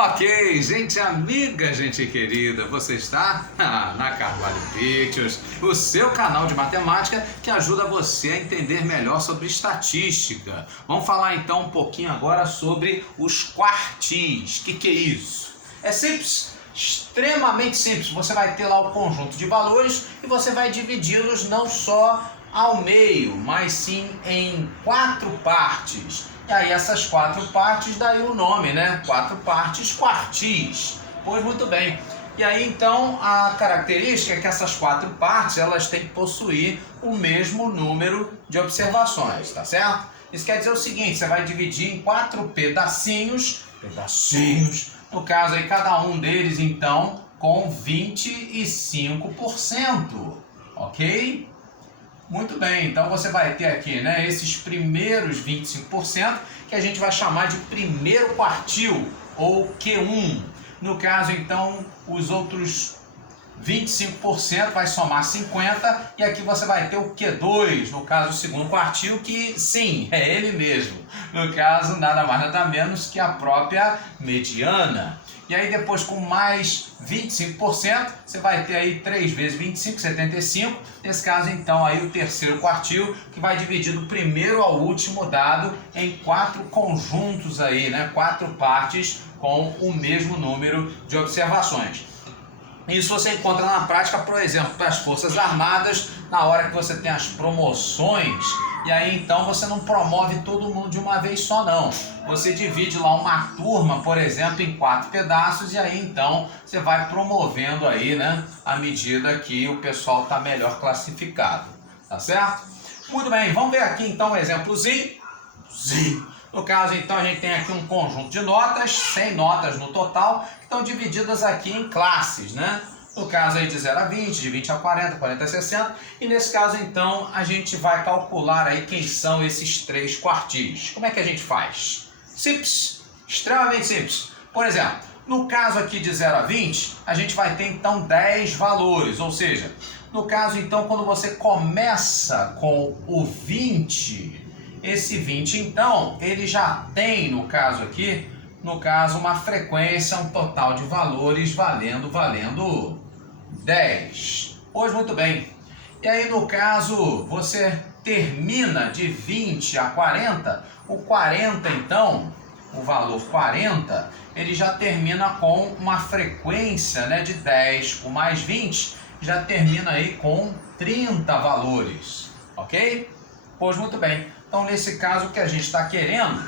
Ok, gente amiga, gente querida, você está na Carvalho Pictures, o seu canal de matemática que ajuda você a entender melhor sobre estatística. Vamos falar então um pouquinho agora sobre os quartis. O que é isso? É simples, extremamente simples. Você vai ter lá o conjunto de valores e você vai dividi-los não só ao meio, mas sim em 4 partes. E aí essas 4 partes, daí o nome, né? 4 partes quartis. Pois muito bem. E aí então a característica é que essas 4 partes elas têm que possuir o mesmo número de observações, tá certo? Isso quer dizer o seguinte, você vai dividir em 4 pedacinhos, no caso aí cada um deles então com 25%, ok? Muito bem, então você vai ter aqui, né, esses primeiros 25% que a gente vai chamar de primeiro quartil, ou Q1. No caso, então, os outros 25% vai somar 50% e aqui você vai ter o Q2, no caso o segundo quartil, que sim, é ele mesmo. No caso, nada mais nada menos que a própria mediana. E aí depois com mais 25%, você vai ter aí 3 vezes 25, 75. Nesse caso então aí o terceiro quartil, que vai dividir do primeiro ao último dado em 4 conjuntos aí, né? 4 partes com o mesmo número de observações. Isso você encontra na prática, por exemplo, para as Forças Armadas, na hora que você tem as promoções, e aí então você não promove todo mundo de uma vez só não. Você divide lá uma turma, por exemplo, em 4 pedaços, e aí então você vai promovendo aí, né, à medida que o pessoal está melhor classificado, tá certo? Muito bem, vamos ver aqui então um exemplozinho. No caso, então, a gente tem aqui um conjunto de notas, 100 notas no total, que estão divididas aqui em classes, né? No caso aí de 0 a 20, de 20 a 40, 40 a 60, e nesse caso, então, a gente vai calcular aí quem são esses 3 quartis. Como é que a gente faz? Simples, extremamente simples. Por exemplo, no caso aqui de 0 a 20, a gente vai ter, então, 10 valores, ou seja, no caso, então, quando você começa com o 20... Esse 20, então, ele já tem, no caso aqui, uma frequência, um total de valores valendo 10. Pois muito bem. E aí, no caso, você termina de 20 a 40, o 40, então, o valor 40, ele já termina com uma frequência, né, de 10. O mais 20 já termina aí com 30 valores, ok? Pois muito bem. Então, nesse caso, o que a gente está querendo,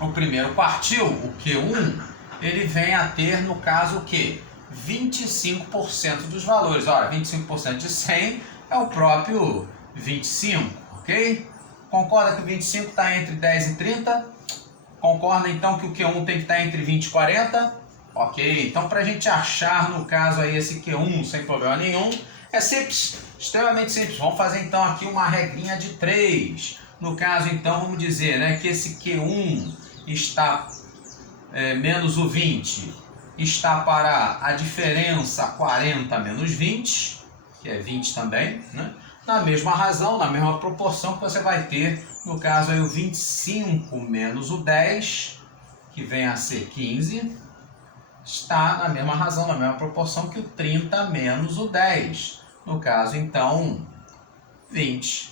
o primeiro quartil, o Q1, ele vem a ter, no caso, o quê? 25% dos valores. Ora, 25% de 100 é o próprio 25, ok? Concorda que o 25 está entre 10 e 30? Concorda, então, que o Q1 tem que estar entre 20 e 40? Ok, então, para a gente achar, no caso, aí, esse Q1 sem problema nenhum, é simples, extremamente simples. Vamos fazer, então, aqui uma regrinha de 3. No caso, então, vamos dizer, né, que esse Q1 está menos o 20, está para a diferença 40 menos 20, que é 20 também, né? Na mesma razão, na mesma proporção que você vai ter, no caso, aí, o 25 menos o 10, que vem a ser 15, está na mesma razão, na mesma proporção que o 30 menos o 10. No caso, então, 20.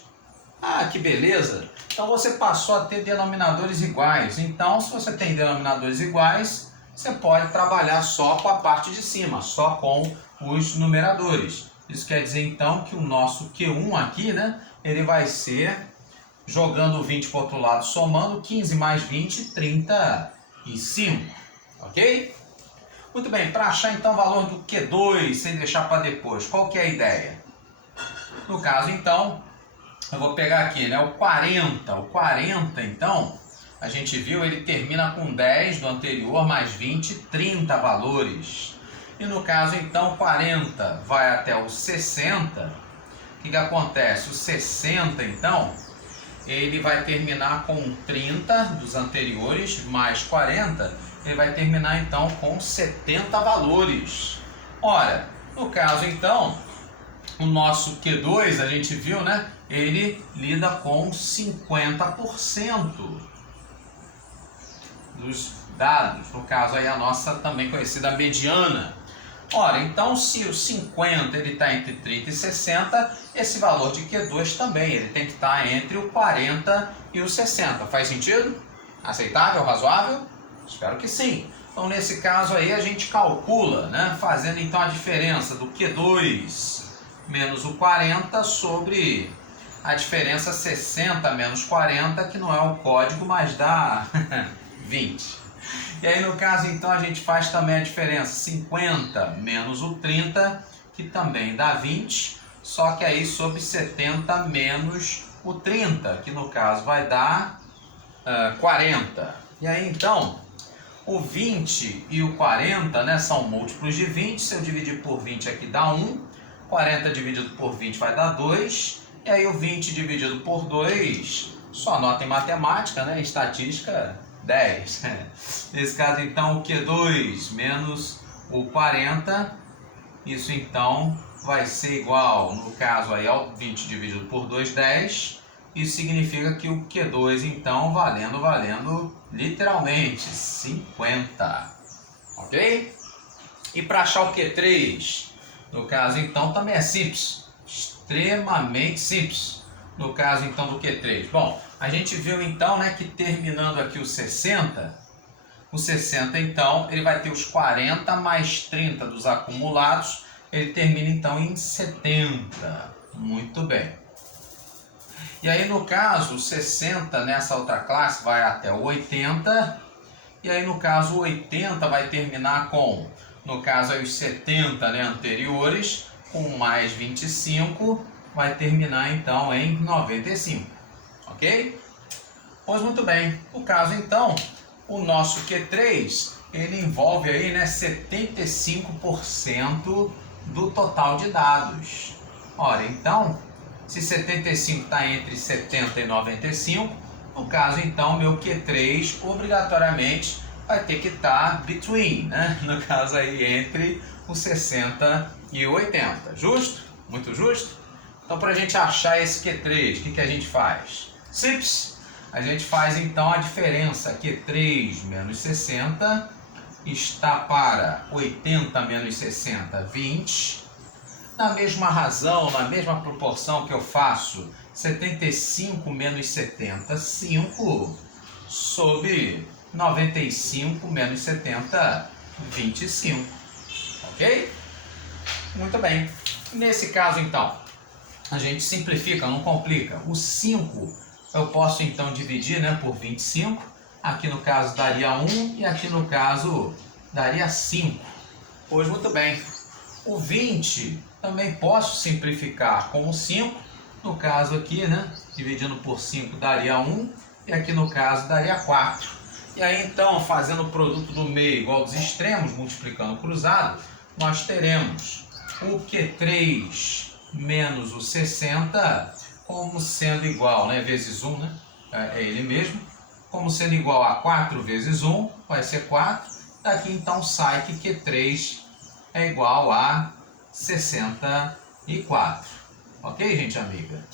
Ah, que beleza! Então você passou a ter denominadores iguais. Então, se você tem denominadores iguais, você pode trabalhar só com a parte de cima, só com os numeradores. Isso quer dizer, então, que o nosso Q1 aqui, né, ele vai ser, jogando o 20 para o outro lado, somando 15 mais 20, 35. Ok? Muito bem, para achar, então, o valor do Q2, sem deixar para depois, qual que é a ideia? No caso, então, eu vou pegar aqui, né, o 40. O 40, então, a gente viu, ele termina com 10 do anterior, mais 20, 30 valores. E no caso, então, 40 vai até o 60. O que acontece? O 60, então, ele vai terminar com 30 dos anteriores, mais 40, ele vai terminar, então, com 70 valores. Ora, no caso, então, o nosso Q2, a gente viu, né? Ele lida com 50% dos dados, no caso aí a nossa também conhecida mediana. Ora, então se o 50 ele está entre 30 e 60, esse valor de Q2 também, ele tem que estar entre o 40 e o 60. Faz sentido? Aceitável? Razoável? Espero que sim. Então nesse caso aí a gente calcula, né, fazendo então a diferença do Q2 menos o 40 sobre a diferença 60 menos 40, que não é um código, mas dá 20. E aí no caso então a gente faz também a diferença 50 menos o 30, que também dá 20, só que aí sobre 70 menos o 30, que no caso vai dar 40. E aí então o 20 e o 40, né, são múltiplos de 20, se eu dividir por 20 aqui dá 1, 40 dividido por 20 vai dar 2, e aí o 20 dividido por 2, só nota em matemática, né, em estatística, 10. Nesse caso então o Q2 menos o 40, isso então vai ser igual, no caso aí ao 20 dividido por 2, 10, isso significa que o Q2 então valendo literalmente 50, ok? E para achar o Q3, no caso então também é simples, extremamente simples, no caso então do Q3. Bom, a gente viu então, né, que terminando aqui o 60 então ele vai ter os 40 mais 30 dos acumulados, ele termina então em 70, muito bem. E aí no caso o 60 nessa outra classe vai até o 80, e aí no caso o 80 vai terminar com, no caso aí os 70, né, anteriores, com mais 25, vai terminar então em 95, ok? Pois muito bem, no caso então, o nosso Q3, ele envolve aí, né, 75% do total de dados. Ora, então, se 75 está entre 70 e 95, no caso então, meu Q3 obrigatoriamente vai ter que estar between, né? No caso aí entre o 60 e o 80. Justo? Muito justo? Então para a gente achar esse Q3, o que a gente faz? Simples! A gente faz então a diferença, Q3 menos 60 está para 80 menos 60, 20. Na mesma razão, na mesma proporção que eu faço 75 menos 70, 5, sobre 95 menos 70, 25. Ok? Muito bem. Nesse caso, então, a gente simplifica, não complica. O 5 eu posso, então, dividir, né, por 25. Aqui no caso daria 1 e aqui no caso daria 5. Pois muito bem. O 20 também posso simplificar com o 5. No caso aqui, né, dividindo por 5 daria 1 e aqui no caso daria 4. E aí então, fazendo o produto do meio igual dos extremos, multiplicando cruzado, nós teremos o Q3 menos o 60 como sendo igual, né, vezes 1, né, é ele mesmo, como sendo igual a 4 vezes 1, vai ser 4. Daqui então sai que Q3 é igual a 64. Ok, gente amiga?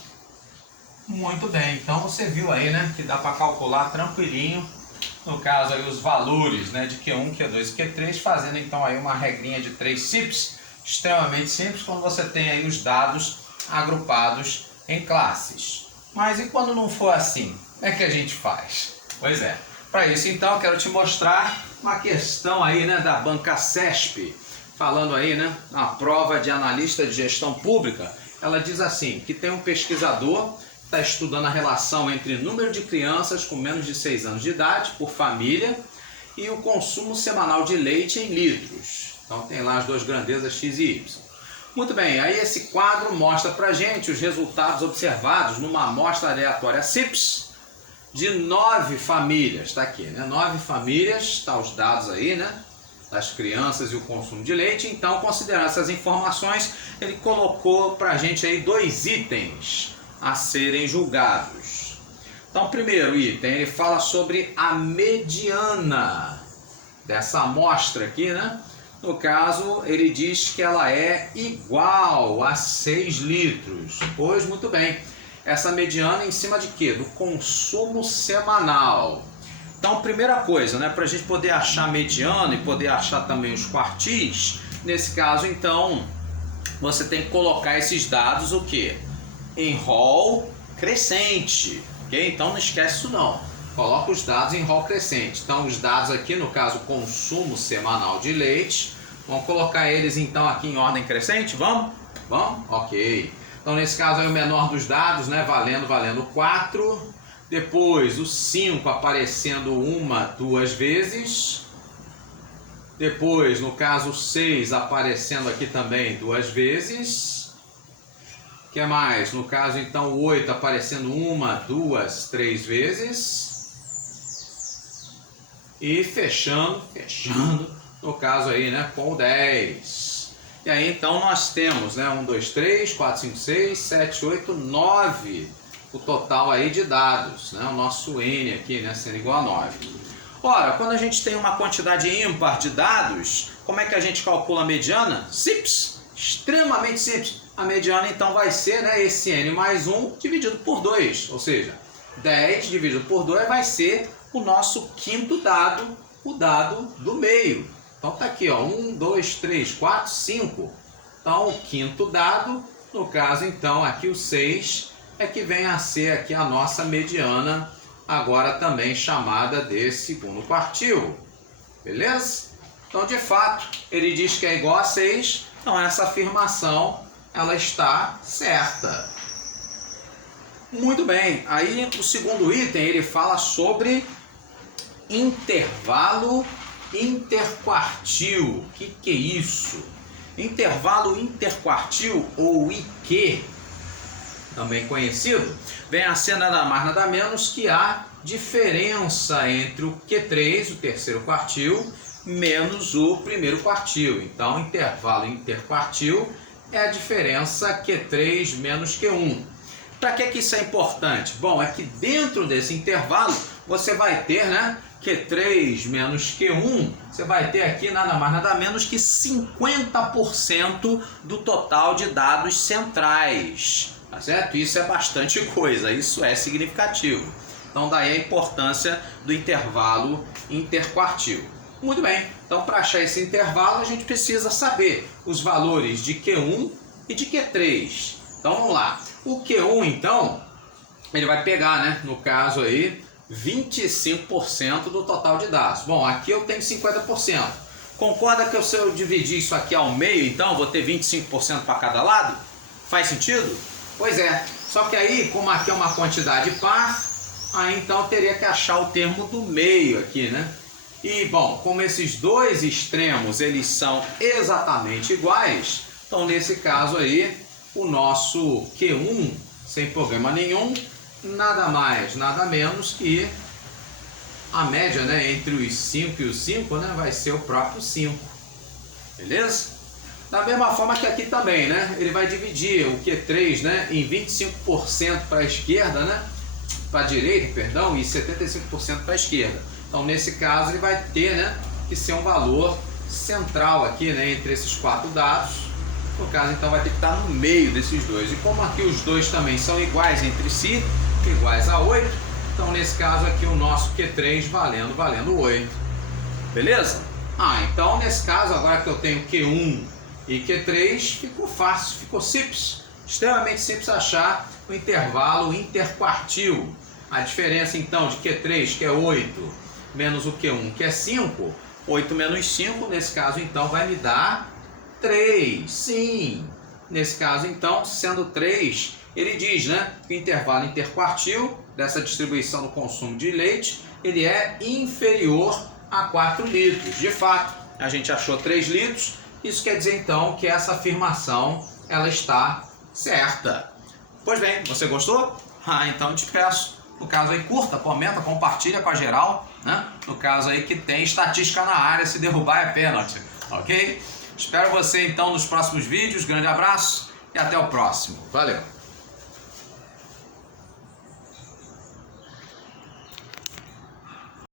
Muito bem, então você viu aí, né, que dá para calcular tranquilinho, no caso aí os valores, né, de Q1, Q2 e Q3, fazendo então aí uma regrinha de 3 simples, extremamente simples, quando você tem aí os dados agrupados em classes. Mas e quando não for assim, como é que a gente faz? Pois é, para isso então eu quero te mostrar uma questão aí, né, da banca CESP, falando aí, né, na prova de analista de gestão pública. Ela diz assim, que tem um pesquisador que está estudando a relação entre número de crianças com menos de 6 anos de idade por família e o consumo semanal de leite em litros. Então tem lá as duas grandezas X e Y. Muito bem, aí esse quadro mostra pra gente os resultados observados numa amostra aleatória simples de 9 famílias. Está aqui, né? 9 famílias, está os dados aí, né, das crianças e o consumo de leite. Então, considerando essas informações, ele colocou pra gente aí 2 itens a serem julgados. Então, o primeiro item, ele fala sobre a mediana dessa amostra aqui, né? No caso, ele diz que ela é igual a 6 litros. Pois, muito bem. Essa mediana em cima de quê? Do consumo semanal. Então, primeira coisa, né, para a gente poder achar a mediana e poder achar também os quartis, nesse caso, então, você tem que colocar esses dados o quê? Em rol crescente, ok? Então não esquece isso não. Coloca os dados em rol crescente. Então os dados aqui, no caso, consumo semanal de leite, vamos colocar eles então aqui em ordem crescente, vamos? Vamos? Ok. Então nesse caso aí o menor dos dados, né, valendo 4. Depois o 5 aparecendo duas vezes. Depois, no caso, o 6 aparecendo aqui também 2 vezes. O que mais? No caso, então, o 8 aparecendo 2, 3 vezes. E fechando, no caso aí, né, com o 10. E aí, então, nós temos, né, 1, 2, 3, 4, 5, 6, 7, 8, 9. O total aí de dados, né, o nosso N aqui, né, sendo igual a 9. Ora, quando a gente tem uma quantidade ímpar de dados, como é que a gente calcula a mediana? Simples, extremamente simples. A mediana então vai ser, né, esse n mais 1 dividido por 2, ou seja, 10 dividido por 2 vai ser o nosso quinto dado, o dado do meio. Então tá aqui, ó, 1, 2, 3, 4, 5. Então o quinto dado, no caso então aqui o 6, é que vem a ser aqui a nossa mediana, agora também chamada de segundo quartil, beleza? Então, de fato, ele diz que é igual a 6, então essa afirmação, ela está certa. Muito bem, aí o segundo item, ele fala sobre intervalo interquartil. O que é isso? Intervalo interquartil, ou IQ, também conhecido, vem a ser nada mais nada menos que a diferença entre o Q3, o terceiro quartil, menos o primeiro quartil. Então, intervalo interquartil é a diferença Q3 menos Q1. Para que isso é importante? Bom, é que dentro desse intervalo você vai ter, né, Q3 menos Q1, você vai ter aqui nada mais nada menos que 50% do total de dados centrais. Tá certo? Isso é bastante coisa, isso é significativo. Então daí a importância do intervalo interquartil. Muito bem, então para achar esse intervalo a gente precisa saber os valores de Q1 e de Q3. Então vamos lá. O Q1 então, ele vai pegar, né, no caso aí, 25% do total de dados. Bom, aqui eu tenho 50%. Concorda que se eu dividir isso aqui ao meio, então vou ter 25% para cada lado? Faz sentido? Pois é, só que aí, como aqui é uma quantidade par, aí então eu teria que achar o termo do meio aqui, né? E, bom, como esses dois extremos, eles são exatamente iguais, então nesse caso aí, o nosso Q1, sem problema nenhum, nada mais, nada menos que a média, né, entre os 5 e os 5, né, vai ser o próprio 5, beleza? Da mesma forma que aqui também, né? Ele vai dividir o Q3, né, em 25% para a esquerda, né? Para a direita, perdão, e 75% para a esquerda. Então, nesse caso, ele vai ter, né, que ser um valor central aqui, né, entre esses 4 dados. No caso, então, vai ter que estar no meio desses dois. E como aqui os dois também são iguais entre si, iguais a 8, então, nesse caso aqui, o nosso Q3 valendo 8. Beleza? Então, nesse caso, agora que eu tenho Q1 e Q3, ficou fácil, ficou simples, extremamente simples achar o intervalo interquartil. A diferença então de Q3, que é 8, menos o Q1, que é 5, 8 menos 5, nesse caso então vai me dar 3, sim. Nesse caso então, sendo 3, ele diz, né, que o intervalo interquartil dessa distribuição do consumo de leite, ele é inferior a 4 litros. De fato, a gente achou 3 litros, isso quer dizer então que essa afirmação ela está certa. Pois bem, você gostou? Então eu te peço, no caso aí curta, comenta, compartilha com a geral, né? No caso aí que tem estatística na área, se derrubar é pênalti, ok? Espero você então nos próximos vídeos, grande abraço e até o próximo. Valeu!